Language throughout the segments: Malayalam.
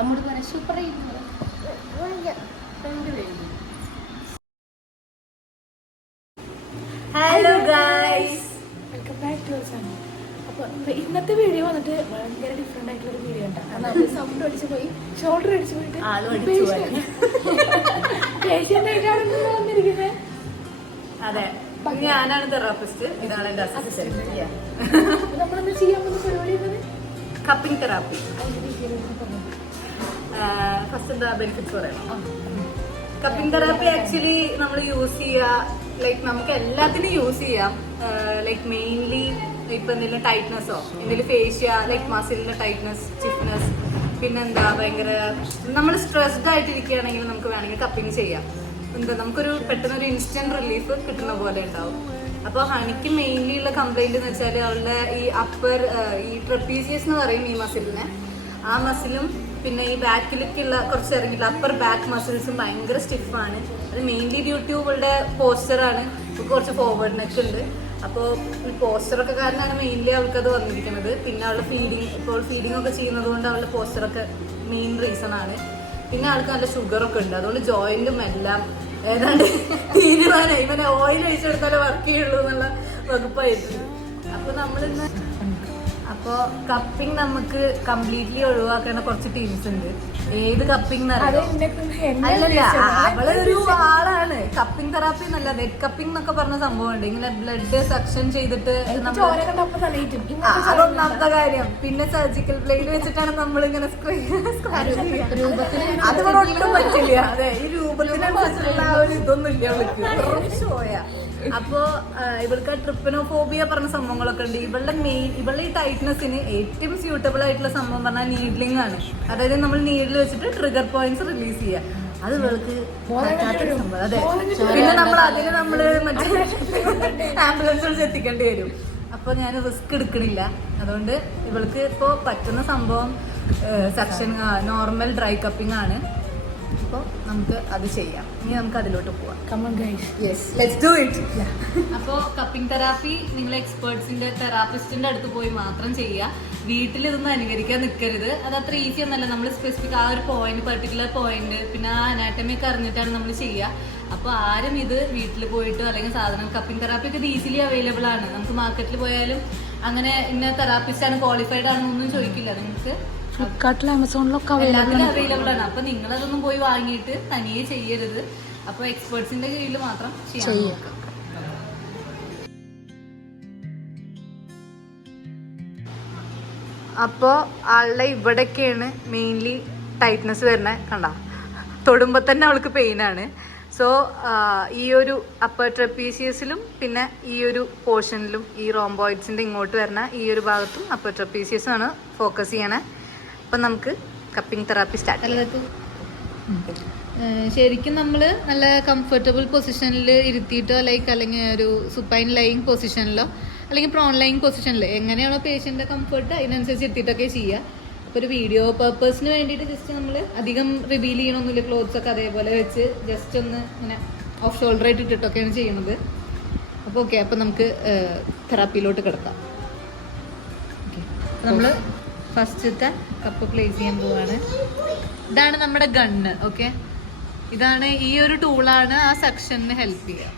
അമ്മോട് പറയാം super. Hello guys, welcome back to our channel. അപ്പോൾ ഇന്നത്തെ വീഡിയോ വന്നിട്ട് ഭയങ്കര ഡിഫറെൻ്റ് ആയിട്ടുള്ളൊരു വീഡിയോ ഉണ്ടാകും. നമ്മൾ സൗണ്ട് അടിച്ച് പോയി, ഷോൾഡർ അടിച്ച് പോയിട്ട് പേഷ്യൻ്റായിട്ടാണ് വന്നിരിക്കുന്നത്. അതെ, ഞാനാണ് തെറാപ്പിസ്റ്റ്, ഇതാണ് എന്റെ അസിസ്റ്റന്റ്. നമ്മളെന്താ ചെയ്യാൻ പോകുന്ന പരിപാടി? Cupping therapy. ഫസ്റ്റ് എന്താ ബെനിഫിറ്റ്സ് പറയണം. കപ്പിംഗ് തെറാപ്പി ആക്ച്വലി നമ്മൾ യൂസ് ചെയ്യുക, ലൈക്ക് നമുക്ക് എല്ലാത്തിനും യൂസ് ചെയ്യാം. ലൈക്ക് മെയിൻലി ഇപ്പൊ എന്തെങ്കിലും ടൈറ്റ്നെസ്സോ, എന്തെങ്കിലും ഫേഷ്യ, ലൈക്ക് മസിലിന്റെ ടൈറ്റ്നസ്, സ്റ്റിഫ്നെസ്, പിന്നെന്താ ഭയങ്കര നമ്മൾ സ്ട്രെസ്ഡ് ആയിട്ടിരിക്കുകയാണെങ്കിൽ നമുക്ക് വേണമെങ്കിൽ കപ്പിംഗ് ചെയ്യാം. എന്താ നമുക്കൊരു പെട്ടെന്നൊരു ഇൻസ്റ്റന്റ് റിലീഫ് കിട്ടുന്ന പോലെ ഉണ്ടാവും. അപ്പോൾ ഹണിക്ക് മെയിൻലി ഉള്ള കംപ്ലൈന്റ് എന്ന് വെച്ചാൽ അവളുടെ ഈ അപ്പർ ഈ ട്രപ്പീസിയസ് എന്ന് പറയും ഈ മസിലിനെ, ആ മസിലും പിന്നെ ഈ ബാക്കിലേക്കുള്ള കുറച്ച് ഇറങ്ങിയില്ല അപ്പർ ബാക്ക് മസിൽസും ഭയങ്കര സ്റ്റിഫാണ്. അത് മെയിൻലി ഡ്യൂ ടു അവളുടെ പോസ്ചറാണ്. കുറച്ച് ഫോർവേഡ് നെക്ക് ഉണ്ട്. അപ്പോൾ ഈ പോസ്ചറൊക്കെ കാരണമാണ് മെയിൻലി അവൾക്കത് വന്നിരിക്കുന്നത്. പിന്നെ അവളുടെ ഇപ്പോൾ ഫീഡിങ് ഒക്കെ ചെയ്യുന്നത് കൊണ്ട് അവളുടെ പോസ്ചറൊക്കെ മെയിൻ റീസൺ ആണ്. പിന്നെ ആൾക്ക് നല്ല ഷുഗറൊക്കെ ഉണ്ട്. അതുകൊണ്ട് ജോയിന്റും എല്ലാം ഏതാണ്ട് തീരുമാനമായി. ഇവനെ ഓയിൽ ഒഴിച്ചെടുത്താലേ വർക്ക് ചെയ്യുള്ളൂ എന്നുള്ള വകുപ്പായിട്ടുണ്ട്. അപ്പോൾ നമ്മളിന്ന് കപ്പിംഗ് നമുക്ക് കംപ്ലീറ്റ്ലി ഒഴിവാക്കേണ്ട കുറച്ച് ടീംസ് ഉണ്ട്. ഏത് കപ്പിംഗ് അല്ലല്ല, അവള് ഒരു ആളാണ്. കപ്പിംഗ് തെറാപ്പി എന്നല്ല, നെറ്റ് കപ്പിംഗ് എന്നൊക്കെ പറഞ്ഞ സംഭവം ഉണ്ട്. ഇങ്ങനെ ബ്ലഡ് സക്ഷൻ ചെയ്തിട്ട് അതൊന്നാമത്തെ കാര്യം. പിന്നെ സർജിക്കൽ ബ്ലേഡ് വെച്ചിട്ടാണ് നമ്മളിങ്ങനെ അതുകൊണ്ട് ഒട്ടും പറ്റില്ല. അതെ, ഈ രൂപത്തിനനുസരിച്ചുള്ള ആ ഒരു ഇതൊന്നും ഇല്ല അവൾക്ക്. ഷോയാ. അപ്പോ ഇവൾക്ക് ട്രിപ്പനോഫോബിയ പറഞ്ഞ സംഭവങ്ങളൊക്കെ ഉണ്ട്. ഇവളുടെ ഈ ടൈറ്റ്നെസ്സിന് ഏറ്റവും സ്യൂട്ടബിൾ ആയിട്ടുള്ള സംഭവം പറഞ്ഞാൽ നീഡ്ലിംഗ് ആണ്. അതായത് നമ്മൾ നീഡിൽ വെച്ചിട്ട് ട്രിഗർ പോയിന്റ്സ് റിലീസ് ചെയ്യുക. അത് ഇവൾക്ക് സംഭവം. അതെ, പിന്നെ നമ്മള് മറ്റേ ആംബുലൻസ് വിളിച്ച് എത്തിക്കേണ്ടി വരും. അപ്പൊ ഞാൻ റിസ്ക് എടുക്കണില്ല. അതുകൊണ്ട് ഇവൾക്ക് ഇപ്പോ പറ്റുന്ന സംഭവം സെക്ഷൻ നോർമൽ ഡ്രൈ കപ്പിംഗ് ആണ്. അപ്പോൾ നമുക്ക് അത് ചെയ്യാം. ഇനി നമുക്ക് അതിലോട്ട് പോവാം. അപ്പോൾ കപ്പിംഗ് തെറാപ്പി നിങ്ങൾ എക്സ്പേർട്സിന്റെ തെറാപ്പിസ്റ്റിന്റെ അടുത്ത് പോയി മാത്രം ചെയ്യുക. വീട്ടിൽ ഇതൊന്നും അനുകരിക്കാൻ നിൽക്കരുത്. അത് അത്ര ഈസി ഒന്നല്ല. നമ്മൾ സ്പെസിഫിക് ആ ഒരു പോയിന്റ്, പെർട്ടിക്കുലർ പോയിന്റ്, പിന്നെ ആ അനാറ്റമി ഒക്കെ അറിഞ്ഞിട്ടാണ് നമ്മൾ ചെയ്യുക. അപ്പോൾ ആരും ഇത് വീട്ടിൽ പോയിട്ടോ അല്ലെങ്കിൽ സാധനം കപ്പിംഗ് തെറാപ്പി ഒക്കെ ഇത് ഈസിലി അവൈലബിൾ ആണ്. നമുക്ക് മാർക്കറ്റിൽ പോയാലും അങ്ങനെ ഇന്ന തെറാപ്പിസ്റ്റ് ആണ്, ക്വാളിഫൈഡ് ആണെന്നൊന്നും ചോദിക്കില്ല. നിങ്ങൾക്ക് ഫ്ലിപ്കാർട്ടിലും ആമസോണിലൊക്കെ എല്ലാത്തിലും അവൈലബിൾ ആണ്. അപ്പൊ നിങ്ങൾ അതൊന്നും പോയി വാങ്ങിയിട്ട് തനിയെ ചെയ്യരുത്. അപ്പൊ എക്സ്പേർട്സിന്റെ കീഴിൽ മാത്രം ചെയ്യാൻ നോക്കുക. അപ്പോ ആളുടെ ഇവിടൊക്കെയാണ് മെയിൻലി ടൈറ്റ്നസ് വരുന്നത്. കണ്ട, തൊടുമ്പോ തന്നെ അവൾക്ക് പെയിൻ ആണ്. സോ ഈ ഒരു അപ്പർ ട്രപ്പീസിയസിലും പിന്നെ ഈ ഒരു പോർഷനിലും ഈ റോംബോയിഡ്സിന്റെ ഇങ്ങോട്ട് വരുന്ന ഈ ഒരു ഭാഗത്തും അപ്പർ ട്രപ്പീസിയസും ആണ് ഫോക്കസ് ചെയ്യണേ. അപ്പം നമുക്ക് കപ്പിംഗ് തെറാപ്പി സ്റ്റാർട്ട് ചെയ്യാം. ശരിക്കും നമ്മൾ നല്ല കംഫർട്ടബിൾ പൊസിഷനിൽ ഇരുത്തിയിട്ടോ അല്ലെങ്കിൽ ഒരു സുപ്പൈൻ ലൈങ് പൊസിഷനിലോ അല്ലെങ്കിൽ പ്രോൺ ലൈങ് പൊസിഷനിൽ എങ്ങനെയാണോ പേഷ്യൻ്റെ കംഫർട്ട് അതിനനുസരിച്ച് ഇരുത്തിയിട്ടൊക്കെ ചെയ്യുക. അപ്പോൾ ഒരു വീഡിയോ പർപ്പസിന് വേണ്ടിയിട്ട് ജസ്റ്റ് നമ്മൾ അധികം റിവീൽ ചെയ്യണമൊന്നുമില്ല. ക്ലോത്ത്സ് ഒക്കെ അതേപോലെ വെച്ച് ജസ്റ്റ് ഒന്ന് ഇങ്ങനെ ഓഫ് ഷോൾഡർ ആയിട്ട് ഇട്ടിട്ടൊക്കെയാണ് ചെയ്യുന്നത്. അപ്പോൾ ഓക്കെ, അപ്പോൾ നമുക്ക് തെറാപ്പിയിലോട്ട് കിടക്കാം. ഓക്കെ, നമ്മൾ ഫസ്റ്റത്തെ കപ്പ് പ്ലേസ് ചെയ്യാൻ പോവാണ്. ഇതാണ് നമ്മുടെ ഗണ്ണ്. ഓക്കെ, ഇതാണ് ഈ ഒരു ടൂളാണ് ആ സെക്ഷന് ഹെൽപ്പ് ചെയ്യുക.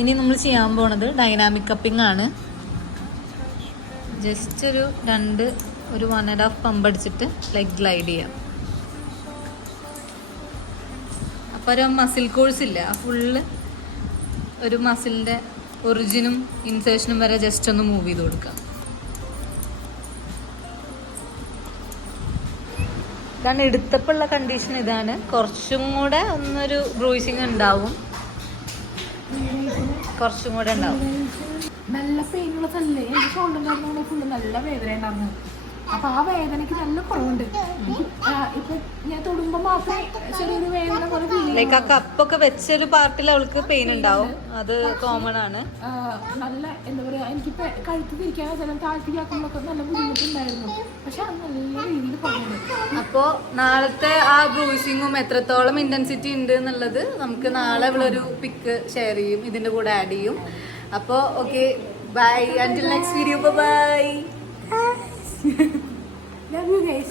ഇനി നമ്മൾ ചെയ്യാൻ പോണത് ഡൈനാമിക് കപ്പിംഗ് ആണ്. ജസ്റ്റ് ഒരു 1.5 പമ്പ് അടിച്ചിട്ട് ലൈക്ക് ഗ്ലൈഡ് ചെയ്യാം. അപ്പോൾ ഒരു മസിൽ കോഴ്സ് ഇല്ല, ഫുള്ള് ഒരു മസിലിൻ്റെ ഒറിജിനും ഇൻസേഷനും വരെ ജസ്റ്റ് ഒന്ന് മൂവ് ചെയ്ത് കൊടുക്കാം. കാരണം എടുത്തപ്പോഴുള്ള കണ്ടീഷൻ ഇതാണ്. കുറച്ചും കൂടെ ഒന്നൊരു ബ്രൂയിസിങ് ഉണ്ടാവും, കുറച്ചും കൂടെ ഉണ്ടാവും. നല്ല പെയിനുള്ള തല്ലേ എനിക്ക് ഷോൾഡറിന്റെ ഫുള്ള് നല്ല വേദന ഉണ്ടായിരുന്നു. അപ്പൊ ആ വേദനക്ക് നല്ല കുറവുണ്ട്. ഇപ്പൊ ഞാൻ തൊടുമ്പോ മാത്രമേ ചെറിയൊരു വേദന പോലെ ഫീൽ ചെയ്യും. ലൈക്ക് ആ കപ്പൊക്കെ വെച്ചൊരു പാർട്ടിൽ അവൾക്ക് പെയിൻ ഉണ്ടാവും, അത് കോമൺ ആണ്. നല്ല എന്താ പറയാ, എനിക്ക് കഴുത്ത് തിരിക്കാനോ ചില താഴ്ത്തിക്കാക്കുമ്പോഴൊക്കെ നല്ല ബുദ്ധിമുട്ടുണ്ടായിരുന്നു. പക്ഷെ അത് നല്ല രീതിയിൽ കുറവുണ്ട്. അപ്പോൾ നാളത്തെ ആ ബ്രൂസിങ്ങും എത്രത്തോളം ഇന്റൻസിറ്റി ഉണ്ട് എന്നുള്ളത് നമുക്ക് നാളെ ഇവളൊരു പിക്ക് ഷെയർ ചെയ്യും, ഇതിന്റെ കൂടെ ആഡ് ചെയ്യും. അപ്പോൾ okay, bye, until next video, bye. Love you guys.